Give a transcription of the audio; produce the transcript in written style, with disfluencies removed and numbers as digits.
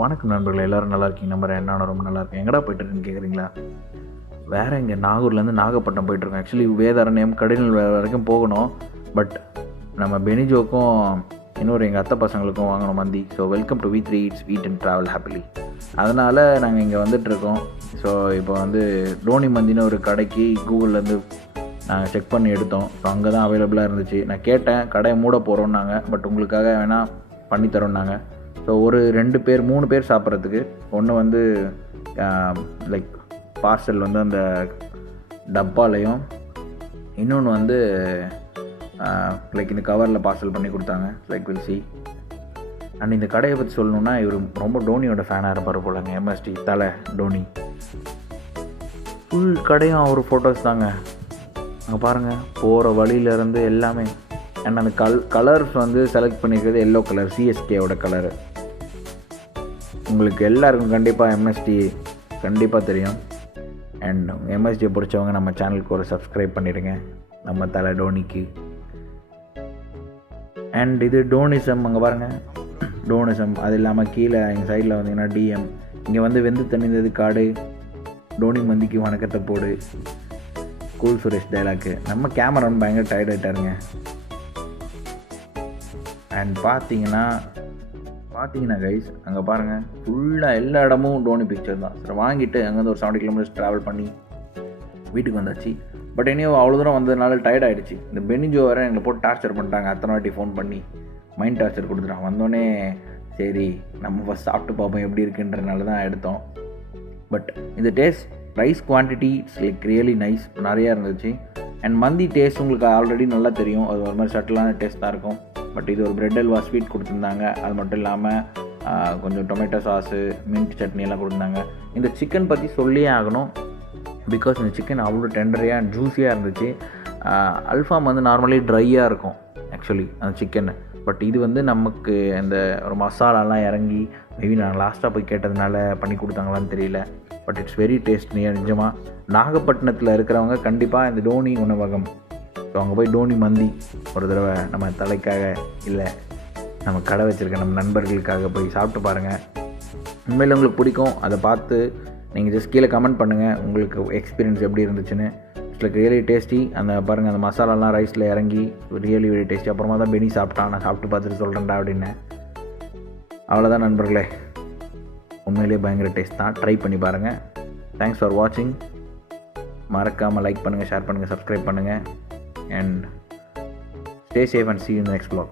வணக்கம் நண்பர்களே, எல்லோரும் நல்லா இருக்கீங்க நம்புறேன். நானும் ரொம்ப நல்லா இருக்கேன். எங்கடா போய்ட்டுருக்குன்னு கேட்குறீங்களா? வேறு இங்கே நாகூர்லேருந்து நாகப்பட்டினம் போயிட்டுருக்கோம். ஆக்சுவலி வேதாரண்யம் கடினல் வரைக்கும் போகணும். பட் நம்ம பெனிஜோக்கும் இன்னொரு எங்கள் அத்தை பசங்களுக்கும் வாங்கணும் மந்தி. So welcome to V3 Eats Eat and Travel Happily. அதனால் நாங்கள் இங்கே வந்துட்டுருக்கோம். ஸோ இப்போ டோனி மந்தின்னு ஒரு கடைக்கு கூகுள்லேருந்து நாங்கள் செக் பண்ணி எடுத்தோம். ஸோ அங்கே தான் அவைலபிளாக இருந்துச்சு. நான் கேட்டேன், கடையை மூட போகிறோன்னாங்க. பட் உங்களுக்காக வேணால் பண்ணித்தரோன்னாங்க. ஸோ ஒரு 3 பேர் சாப்பிட்றதுக்கு ஒன்று லைக் பார்சல் அந்த டப்பாலையும், இன்னொன்று லைக் இந்த கவரில் பார்சல் பண்ணி கொடுத்தாங்க. Like will see. அண்ட் இந்த கடையை பற்றி சொல்லணுன்னா, இவர் ரொம்ப டோனியோட ஃபேனாக இருப்பார் போலங்க. MST தலை டோனி. ஃபுல் கடையும் அவர் ஃபோட்டோஸ் தாங்க. அங்கே பாருங்கள், போகிற வழியிலேருந்து எல்லாமே. அண்ட் அந்த கலர்ஸ் செலக்ட் பண்ணியிருக்கிறது எல்லோ கலர், CSKவோட கலரு. உங்களுக்கு எல்லாருக்கும் கண்டிப்பாக MST கண்டிப்பாக தெரியும். அண்ட் MSTயை பிடிச்சவங்க நம்ம சேனலுக்கு ஒரு சப்ஸ்கிரைப் பண்ணிடுங்க, நம்ம தலை டோனிக்கு. அண்ட் இது டோனிசம். அங்கே பாருங்கள், டோனிசம். அது இல்லாமல் கீழே எங்கள் சைடில் வந்தீங்கன்னா DM. இங்கே வெந்து தணிந்தது காடு, டோனி மந்திக்கு வணக்கத்தை போடு, கூல் சுரேஷ் டைலாக்கு. நம்ம கேமரான் பயங்கர டயர்ட் ஆகிட்டாருங்க. அண்ட் பார்த்தீங்கன்னா கைஸ், அங்கே பாருங்கள், ஃபுல்லாக எல்லா இடமும் டோனி பிக்சர் தான். சரி, வாங்கிட்டு அங்கேருந்து ஒரு 70 கிலோமீட்டர்ஸ் ட்ராவல் பண்ணி வீட்டுக்கு வந்தாச்சு. பட் இனியும் அவ்வளோ தூரம் வந்ததுனால டயர்ட் ஆகிடுச்சு. இந்த பெனிஜோ வேறு எங்களை போட்டு டார்ச்சர் பண்ணிட்டாங்க. அத்தனை வாட்டி ஃபோன் பண்ணி மைண்ட் டார்ச்சர் கொடுத்துட்டான். வந்தோடனே சரி நம்ம ஃபஸ்ட் சாப்பிட்டு பார்ப்போம் எப்படி இருக்குன்றனால தான் எடுத்தோம். பட் இந்த taste, rice quantity it's like really nice, நிறையா இருந்துச்சு. அண்ட் மந்தி டேஸ்ட் உங்களுக்கு ஆல்ரெடி நல்லா தெரியும். அது ஒரு மாதிரி சட்டிலான டேஸ்ட் தான் இருக்கும். பட் இது ஒரு பிரெட் அல்வா ஸ்வீட் கொடுத்துருந்தாங்க. அது மட்டும் இல்லாமல் கொஞ்சம் டொமேட்டோ சாஸு, மின்ட் சட்னி எல்லாம் கொடுத்துருந்தாங்க. இந்த சிக்கன் பற்றி சொல்லியே ஆகணும். பிகாஸ் இந்த சிக்கன் அவ்வளோ டெண்டரியாக அண்ட் ஜூஸியாக இருந்துச்சு. அல்ஃபாம் நார்மலி ட்ரையாக இருக்கும் ஆக்சுவலி அந்த சிக்கனு. பட் இது நமக்கு இந்த ஒரு மசாலாலாம் இறங்கி, மேபி நான் லாஸ்ட்டாக போய் கேட்டதுனால பண்ணி கொடுத்தாங்களான்னு தெரியல. But it's very taste. நிஜமாக நாகப்பட்டினத்தில் இருக்கிறவங்க கண்டிப்பாக இந்த டோனி உணவகம், ஸோ அங்கே போய் டோனி மந்தி ஒரு தடவை நம்ம தலைக்காக இல்லை நம்ம கடை வச்சுருக்க நம்ம நண்பர்களுக்காக போய் சாப்பிட்டு பாருங்கள். உண்மையில் உங்களுக்கு பிடிக்கும். அதை பார்த்து நீங்கள் ஜஸ்ட் கீழே கமெண்ட் பண்ணுங்கள் உங்களுக்கு எக்ஸ்பீரியன்ஸ் எப்படி இருந்துச்சுன்னு. It's like really tasty. அந்த பாருங்கள், அந்த மசாலாலாம் ரைஸில் இறங்கி ரியலி வெரி டேஸ்டி. அப்புறமா தான் பெனி சாப்பிட்டான். நான் சாப்பிட்டு பார்த்துட்டு சொல்கிறேன்டா அப்படின்னு. அவ்வளோதான் நண்பர்களே, உண்மையிலேயே பயங்கர டேஸ்ட் தான். ட்ரை பண்ணி பாருங்கள். தேங்க்ஸ் ஃபார் வாட்சிங். மறக்காமல் லைக் பண்ணுங்கள், ஷேர் பண்ணுங்கள், சப்ஸ்கிரைப் பண்ணுங்கள். And stay safe and see you in the next vlog.